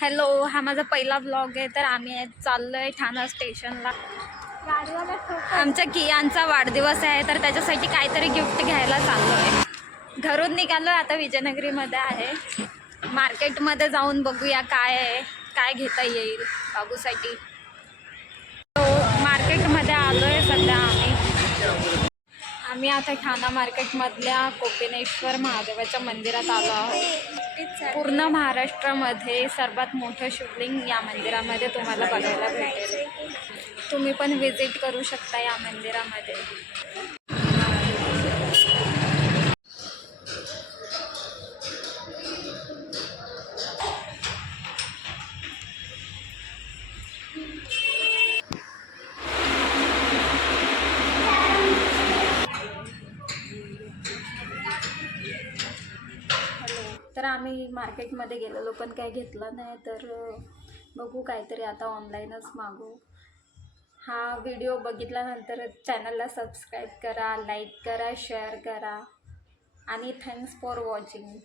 Hello, हा माझा पहिला व्लॉग आहे. तर आम्ही चाललोय ठाणा स्टेशनला. आमच्या कियांचा वाढदिवस आहे, तर त्याच्यासाठी काहीतरी गिफ्ट घ्यायला चाललोय. घरून निघालोय, आता विजयनगरीमध्ये आहे. मार्केटमध्ये जाऊन बघूया काय आहे, काय घेता येईल बाबूसाठी. मार्केटमध्ये आलोय सध्या आम्ही आता ठाणा मार्केटमधल्या कोपिनेश्वर महादेवाच्या मंदिरात आलो आहोत. पूर्ण महाराष्ट्रामध्ये सर्वात मोठं शिवलिंग या मंदिरामध्ये तुम्हाला बघायला भेटेल. तुम्ही पण व्हिजिट करू शकता या मंदिरामध्ये. तर आम्ही मार्केटमध्ये गेलेलो पण काही घेतलं नाही, तर बघू काहीतरी आता ऑनलाईनच मागू. हा व्हिडिओ बघितल्यानंतर चॅनलला सबस्क्राईब करा, लाईक करा, शेअर करा आणि थँक्स फॉर वॉचिंग.